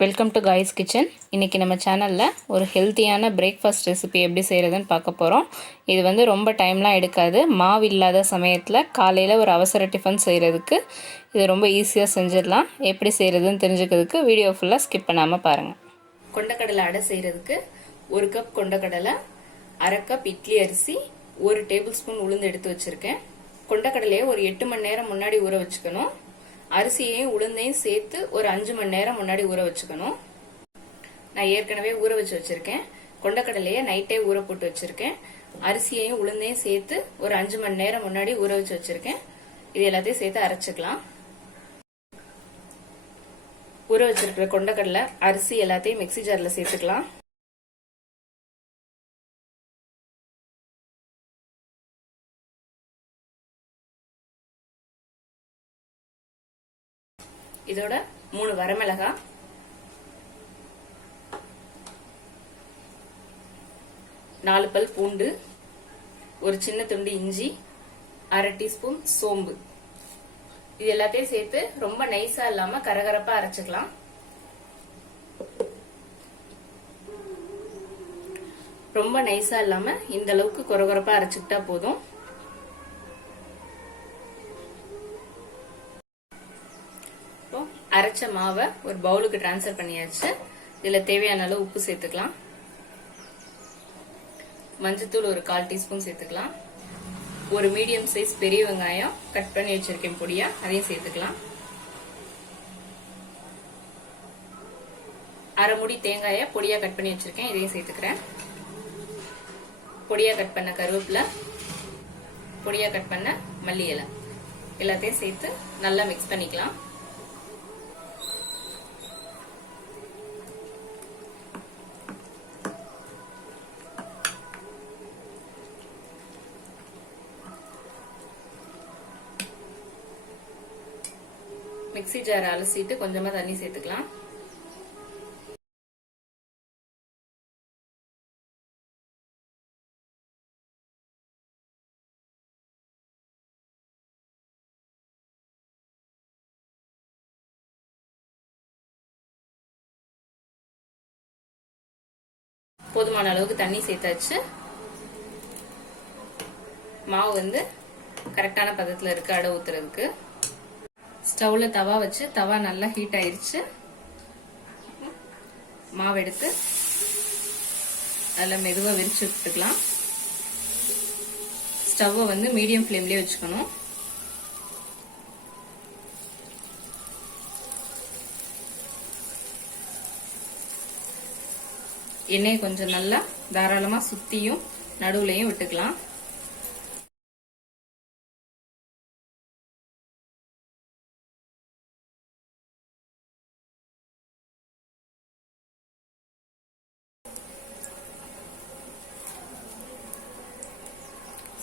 Welcome to guys kitchen. இன்றைக்கி நம்ம சேனலில் ஒரு ஹெல்த்தியான பிரேக்ஃபாஸ்ட் ரெசிபி எப்படி செய்கிறதுன்னு பார்க்க போகிறோம். இது வந்து ரொம்ப டைம்லாம் எடுக்காது. மாவு இல்லாத சமயத்தில் காலையில் ஒரு அவசர டிஃபன் செய்கிறதுக்கு இது ரொம்ப ஈஸியாக செஞ்சிடலாம். எப்படி செய்கிறதுன்னு தெரிஞ்சுக்கிறதுக்கு வீடியோ ஃபுல்லாக ஸ்கிப் பண்ணாமல் பாருங்கள். கொண்டக்கடலை அடை செய்கிறதுக்கு 1 கப் கொண்டக்கடலை, 1/2 கப் இட்லி அரிசி, 1 டேபிள் ஸ்பூன் உளுந்து எடுத்து வச்சுருக்கேன். கொண்டக்கடலையை ஒரு 8 மணி நேரம் முன்னாடி ஊற வச்சுக்கணும். அரிசியையும் உளுந்தையும் சேர்த்து ஒரு 5 மணி நேரம் முன்னாடி ஊற வச்சுக்கணும். நான் ஏற்கனவே ஊற வச்சிருக்கேன். கொண்டக்கடலையை நைட்டே ஊற போட்டு வச்சிருக்கேன். அரிசியையும் உளுந்தையும் சேர்த்து ஒரு 5 மணி நேரம் முன்னாடி ஊற வச்சிருக்கேன். இது எல்லாத்தையும் சேர்த்து அரைச்சுக்கலாம். ஊற வச்சிருக்கிற கொண்டக்கடலை, அரிசி எல்லாத்தையும் மிக்ஸி ஜார்ல சேர்த்துக்கலாம். இதோட 3 வரமிளகாய், 4 பல் பூண்டு, ஒரு சின்ன துண்டு இஞ்சி, 1/2 டீஸ்பூன் சோம்பு, இது எல்லாத்தையும் சேர்த்து ரொம்ப நைஸா இல்லாம கரகரப்பா அரைச்சுக்கலாம். ரொம்ப நைஸா இல்லாம இந்த அளவுக்கு கொரகொரப்பா அரைச்சுக்கிட்டா போதும். அரைச்ச மாவை ஒரு பவுலுக்கு டிரான்ஸ்ஃபர் பண்ணியாச்சு. இதுல தேவையான அளவு உப்பு சேர்த்துக்கலாம். மஞ்சத்தூள் ஒரு 1/4 டீஸ்பூன் சேர்த்துக்கலாம். ஒரு மீடியம் சைஸ் பெரிய வெங்காயம் கட் பண்ணி வச்சிருக்கேன் பொடியா, அதையும் சேர்த்துக்கலாம். 1/2 மூடி தேங்காயை பொடியா கட் பண்ணி வச்சிருக்கேன், இதையும் சேர்த்துக்கிறேன். பொடியா கட் பண்ண கருவேப்பிலை, பொடியா கட் பண்ண மல்லி இலை, எல்லாத்தையும் சேர்த்து நல்லா மிக்ஸ் பண்ணிக்கலாம். மிக்ஸி ஜார் அலசிட்டு கொஞ்சமா தண்ணி சேர்த்துக்கலாம். போதுமான அளவுக்கு தண்ணி சேர்த்தாச்சு. மாவு வந்து கரெக்டான பதத்துல இருக்கு அடை ஊத்துறதுக்கு. ஸ்டவ்ல தவா வச்சு, தவா நல்லா ஹீட் ஆயிருச்சு. மாவு எடுத்து அதில் மெதுவா விரிச்சு விட்டுக்கலாம். ஸ்டவ்வை வந்து மீடியம் ஃப்ளேம்லயே வச்சுக்கணும். எண்ணெயை கொஞ்சம் நல்லா தாராளமா சுத்தியும் நடுவுலையும் விட்டுக்கலாம்.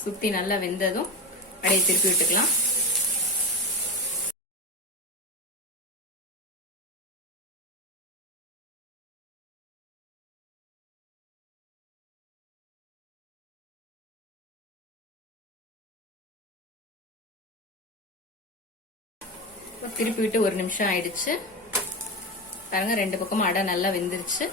சுத்தி நல்லா வெந்ததும் அடையை திருப்பி விட்டுக்கலாம். திருப்பி விட்டு 1 நிமிஷம் ஆயிடுச்சு. பாருங்க, 2 பக்கமும் அடை நல்லா வெந்துருச்சு.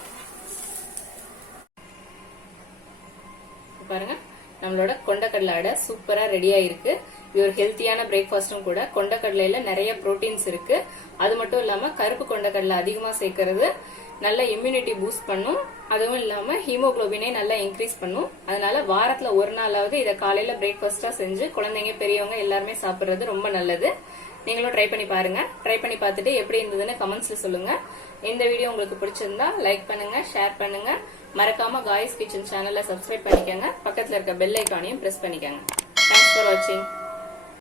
பாருங்க, நம்மளோட கொண்டக்கடலை அடை சூப்பரா ரெடியா இருக்கு. இது ஒரு ஹெல்த்தியான பிரேக்ஃபாஸ்டும் கூட. கொண்டக்கடலையில நிறைய புரோட்டீன்ஸ் இருக்கு. அது மட்டும் இல்லாம கருப்பு கொண்டக்கடலை அதிகமா சேர்க்கறது நல்ல இம்யூனிட்டி பூஸ்ட் பண்ணும். அதுவும் இல்லாம ஹீமோகுளோபினை நல்லா இன்க்ரீஸ் பண்ணும். அதனால வாரத்துல ஒரு நாளாவது இதை காலையில பிரேக்ஃபாஸ்டா செஞ்சு குழந்தைங்க பெரியவங்க எல்லாருமே சாப்பிடுறது ரொம்ப நல்லது. நீங்களும் ட்ரை பண்ணி பாருங்க. ட்ரை பண்ணி பார்த்துட்டு எப்படி இருந்ததுன்னு கமெண்ட்ஸ்ல சொல்லுங்க. இந்த வீடியோ உங்களுக்கு பிடிச்சிருந்தா லைக் பண்ணுங்க, ஷேர் பண்ணுங்க. மறக்காம காய்ஸ் கிச்சன் சேனலை சப்ஸ்கிரைப் பண்ணிக்கோங்க. பக்கத்துல இருக்க பெல் ஐக்கானையும் பிரஸ் பண்ணிக்கோங்க. தேங்க்ஸ் ஃபார் வாட்சிங்.